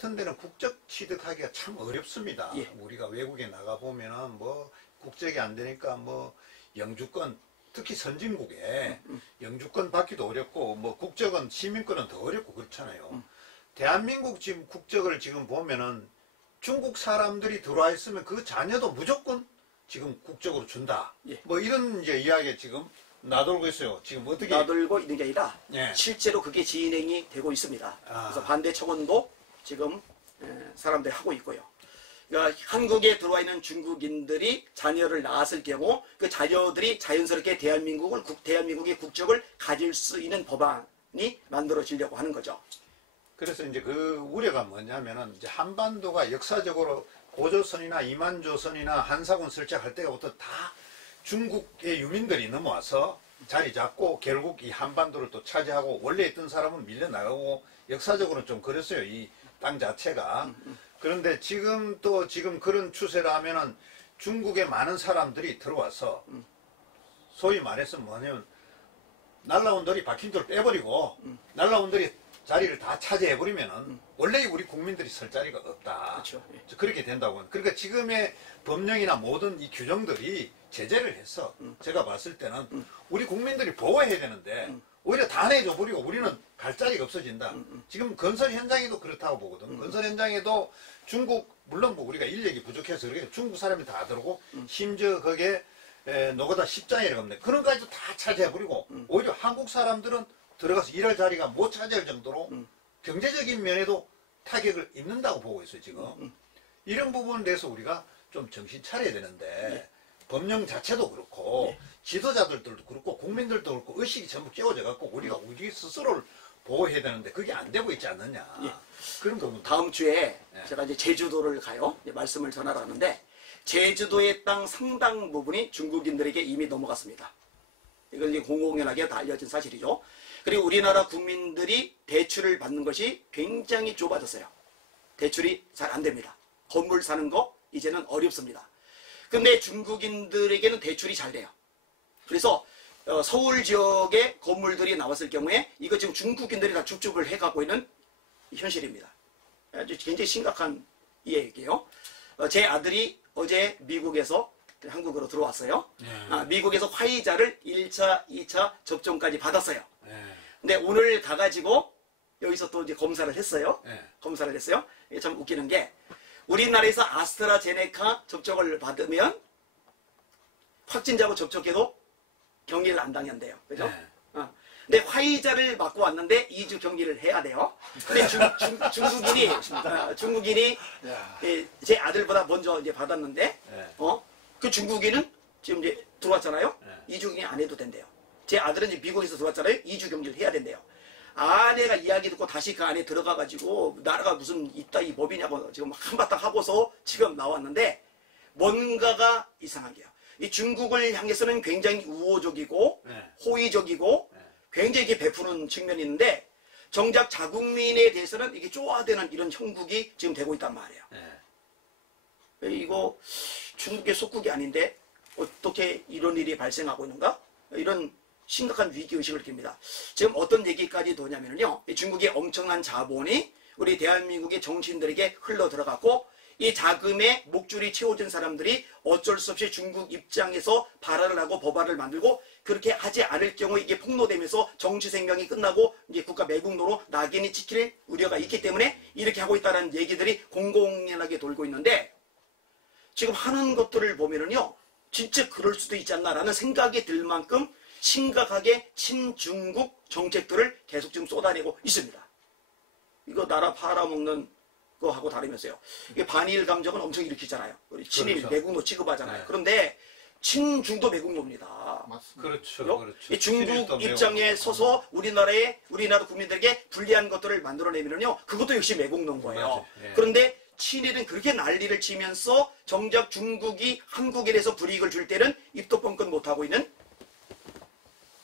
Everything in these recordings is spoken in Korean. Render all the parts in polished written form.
같은 데는 국적 취득하기가 참 어렵습니다. 예. 우리가 외국에 나가 보면은 뭐 국적이 안 되니까 뭐 영주권, 특히 선진국에 영주권 받기도 어렵고 뭐 국적은 시민권은 더 어렵고 그렇잖아요. 대한민국 지금 국적을 지금 보면은 중국 사람들이 들어와 있으면 그 자녀도 무조건 지금 국적으로 준다. 예. 뭐 이런 이제 이야기 지금 나돌고 있어요. 지금 어떻게 나돌고 있는 게 아니라 예. 실제로 그게 진행이 되고 있습니다. 아. 그래서 반대 청원도 지금 사람들이 하고 있고요. 그러니까 한국에 들어와 있는 중국인들이 자녀를 낳았을 경우 그 자녀들이 자연스럽게 대한민국의 국적을 가질 수 있는 법안이 만들어지려고 하는 거죠. 그래서 이제 그 우려가 뭐냐면은 이제 한반도가 역사적으로 고조선이나 이만조선이나 한사군 설정할 때부터 다 중국의 유민들이 넘어와서 자리 잡고 결국 이 한반도를 또 차지하고 원래 있던 사람은 밀려나가고 역사적으로는 좀 그랬어요. 이 땅 자체가. 그런데 지금 그런 추세라 하면은 중국의 많은 사람들이 들어와서 소위 말해서 뭐냐면 날라온 돌이 박힌 돌 빼버리고 날라온 돌이 자리를 다 차지해버리면은 원래 우리 국민들이 설 자리가 없다. 그렇죠. 예. 그렇게 된다고. 그러니까 지금의 법령이나 모든 이 규정들이 제재를 해서 제가 봤을 때는 우리 국민들이 보호해야 되는데 오히려 다 내줘 버리고 우리는 갈 자리가 없어진다. 지금 건설 현장에도 그렇다고 보거든. 건설 현장에도 중국 물론 뭐 우리가 인력이 부족해서 그렇게 중국 사람이 다 들어오고 심지어 거기에 노가다 십장이라고 합니다. 그런 것까지도 다 차지해버리고 오히려 한국 사람들은 들어가서 일할 자리가 못 차지할 정도로 경제적인 면에도 타격을 입는다고 보고 있어요, 지금. 이런 부분에 대해서 우리가 좀 정신 차려야 되는데, 법령 자체도 그렇고, 지도자들도 그렇고, 국민들도 그렇고, 의식이 전부 깨워져 갖고, 우리가 우리 스스로를 보호해야 되는데, 그게 안 되고 있지 않느냐. 예. 그런 부분. 다음 주에 예. 제가 이제 제주도를 가요. 말씀을 전하러 가는데, 제주도의 땅 상당 부분이 중국인들에게 이미 넘어갔습니다. 이건 이제 공공연하게 다 알려진 사실이죠. 그리고 우리나라 국민들이 대출을 받는 것이 굉장히 좁아졌어요. 대출이 잘 안 됩니다. 건물 사는 거 이제는 어렵습니다. 근데 중국인들에게는 대출이 잘 돼요. 그래서 서울 지역에 건물들이 나왔을 경우에 이거 지금 중국인들이 다 줍줍을 해가고 있는 현실입니다. 아주 굉장히 심각한 얘기예요. 제 아들이 어제 미국에서 한국으로 들어왔어요. 미국에서 화이자를 1차, 2차 접종까지 받았어요. 근데 오늘 가가지고 여기서 또 이제 검사를 했어요. 검사를 했어요. 이게 참 웃기는 게 우리나라에서 아스트라제네카 접종을 받으면 확진자하고 접촉해도 격리를 안 당한대요. 그죠? 근데 화이자를 맞고 왔는데 2주 격리를 해야 돼요. 근데 중국인이 제 아들보다 먼저 이제 받았는데 그 중국인은 지금 이제 들어왔잖아요. 2주 격리 안 해도 된대요. 제 아들은 이제 미국에서 들어왔잖아요. 2주 격리를 해야 된대요. 아내가 이야기 듣고 다시 그 안에 들어가가지고 나라가 무슨 있다 이 법이냐고 지금 한바탕 하고서 지금 나왔는데 뭔가가 이상한 게요. 이 중국을 향해서는 굉장히 우호적이고 호의적이고 굉장히 이렇게 베푸는 측면이 있는데 정작 자국민에 대해서는 이게 쪼아대는 이런 형국이 지금 되고 있단 말이에요. 이거 중국의 속국이 아닌데 어떻게 이런 일이 발생하고 있는가? 이런 심각한 위기의식을 느낍니다. 지금 어떤 얘기까지 도냐면요. 중국의 엄청난 자본이 우리 대한민국의 정치인들에게 흘러 들어갔고 이 자금에 목줄이 채워진 사람들이 어쩔 수 없이 중국 입장에서 발언을 하고 법안을 만들고 그렇게 하지 않을 경우 이게 폭로되면서 정치 생명이 끝나고 이제 국가 매국노로 낙인이 찍힐 우려가 있기 때문에 이렇게 하고 있다는 얘기들이 공공연하게 돌고 있는데 지금 하는 것들을 보면은요. 진짜 그럴 수도 있지 않나라는 생각이 들 만큼 심각하게 친중국 정책들을 계속 지금 쏟아내고 있습니다. 이거 나라 팔아먹는 거하고 다르면서요. 이게 반일 감정은 엄청 일으키잖아요. 우리 친일 그렇죠. 매국노 취급하잖아요. 그런데 친중도 매국노입니다. 맞습니다. 그렇죠. 이 중국 입장에 서서 우리나라 국민들에게 불리한 것들을 만들어내면요. 그것도 역시 매국노인 거예요. 그런데 친일은 그렇게 난리를 치면서 정작 중국이 한국에 대해서 불이익을 줄 때는 입도 뻥끗 못하고 있는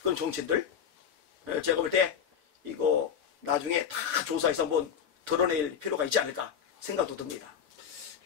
그런 정치인들. 제가 볼 때 이거 나중에 다 조사해서 한번 드러낼 필요가 있지 않을까 생각도 듭니다.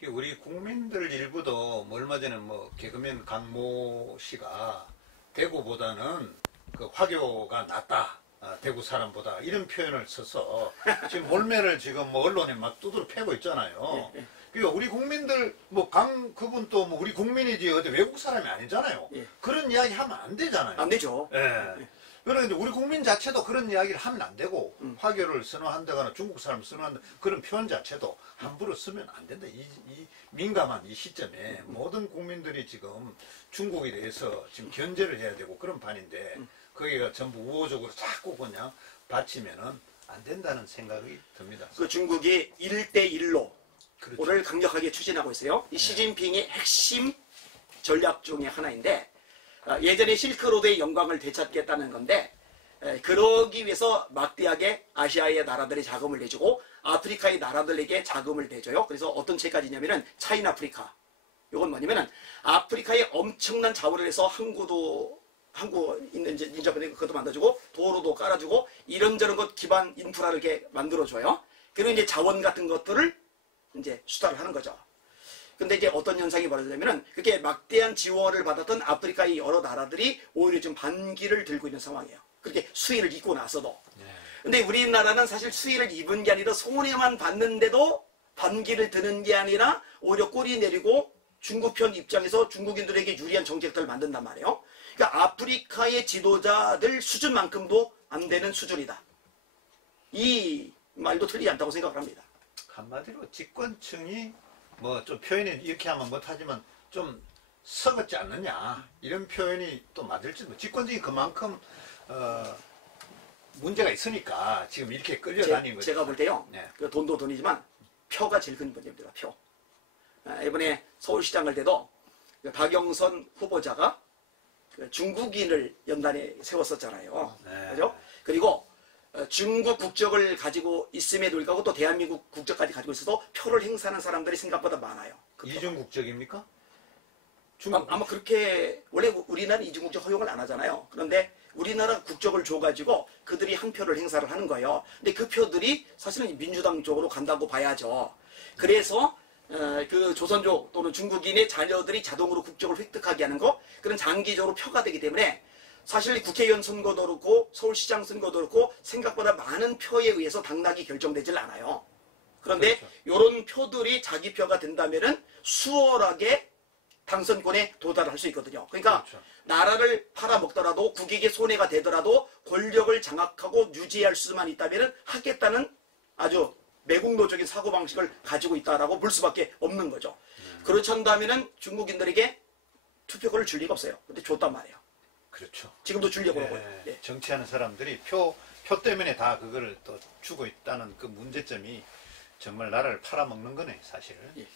우리 국민들 일부도 얼마 전에 개그맨 강모 씨가 대구보다는 그 화교가 낫다. 대구 사람보다 이런 표현을 써서 지금 몰매를 지금 뭐 언론에 막 두드러 패고 있잖아요. 예, 예. 그러니까 우리 국민들 뭐 그분도 뭐 우리 국민이지 어디 외국 사람이 아니잖아요. 예. 그런 이야기 하면 안 되잖아요. 안 되죠. 예. 그런데 우리 국민 자체도 그런 이야기를 하면 안 되고 화교를 선호한다거나 중국 사람을 선호한다 그런 표현 자체도 함부로 쓰면 안 된다. 이 민감한 이 시점에 모든 국민들이 지금 중국에 대해서 지금 견제를 해야 되고 그런 판인데 거기가 전부 우호적으로 자꾸 그냥 받치면은 안 된다는 생각이 듭니다. 그 중국이 1대1로 그렇죠. 오늘 강력하게 추진하고 있어요. 이 시진핑의 핵심 전략 중에 하나인데 예전에 실크로드의 영광을 되찾겠다는 건데 그러기 위해서 막대하게 아시아의 나라들이 자금을 내주고 아프리카의 나라들에게 자금을 내줘요. 그래서 어떤 책까지냐면은 차인 아프리카. 이건 뭐냐면은 아프리카에 엄청난 자원을 해서 항구 있는 인접해 그것도 만들어주고 도로도 깔아주고 이런저런 것 기반 인프라를 이렇게 만들어줘요. 그리고 이제 자원 같은 것들을 이제 수달을 하는 거죠. 근데 이제 어떤 현상이 벌어지냐면은 그렇게 막대한 지원을 받았던 아프리카의 여러 나라들이 오히려 좀 반기를 들고 있는 상황이에요. 그렇게 수혜를 입고 나서도. 근데 우리나라는 사실 수혜를 입은 게 아니라 손해만 받는데도 반기를 드는 게 아니라 오히려 꼬리 내리고 중국 편 입장에서 중국인들에게 유리한 정책들을 만든단 말이에요. 그러니까 아프리카의 지도자들 수준만큼도 안 되는 수준이다. 이 말도 틀리지 않다고 생각을 합니다. 한마디로 집권층이 뭐 좀 표현이 이렇게 하면 못하지만 좀 썩었지 않느냐 이런 표현이 또 맞을지도. 집권층이 그만큼 문제가 있으니까 지금 이렇게 끌려다니는 거죠. 제가 볼 때요. 네. 그 돈도 돈이지만 표가 제일 큰 문제입니다. 표. 이번에 서울시장 할 때도 그 박영선 후보자가 그 중국인을 연단에 세웠었잖아요. 네. 그죠? 그리고 중국 국적을 가지고 있음에도 불구하고 또 대한민국 국적까지 가지고 있어도 표를 행사하는 사람들이 생각보다 많아요. 그 표가. 이중국적입니까? 아마 그렇게 원래 우리나라는 이중국적 허용을 안 하잖아요. 그런데 우리나라 국적을 줘가지고 그들이 한 표를 행사를 하는 거예요. 근데 그 표들이 사실은 민주당 쪽으로 간다고 봐야죠. 그래서 그 조선족 또는 중국인의 자녀들이 자동으로 국적을 획득하게 하는 거 그런 장기적으로 표가 되기 때문에 사실 국회의원 선거도 그렇고 서울시장 선거도 그렇고 생각보다 많은 표에 의해서 당락이 결정되질 않아요. 그런데 그렇죠. 이런 표들이 자기 표가 된다면은 수월하게 당선권에 도달할 수 있거든요. 그러니까 그렇죠. 나라를 팔아먹더라도 국익에 손해가 되더라도 권력을 장악하고 유지할 수만 있다면 하겠다는 아주 매국노적인 사고방식을 가지고 있다라고 볼 수밖에 없는 거죠. 그렇지 않다면 중국인들에게 투표권을 줄 리가 없어요. 근데 줬단 말이에요. 그렇죠. 지금도 주려고 하고요. 예. 정치하는 사람들이 표 때문에 다 그거를 또 주고 있다는 그 문제점이 정말 나라를 팔아먹는 거네, 사실. 예.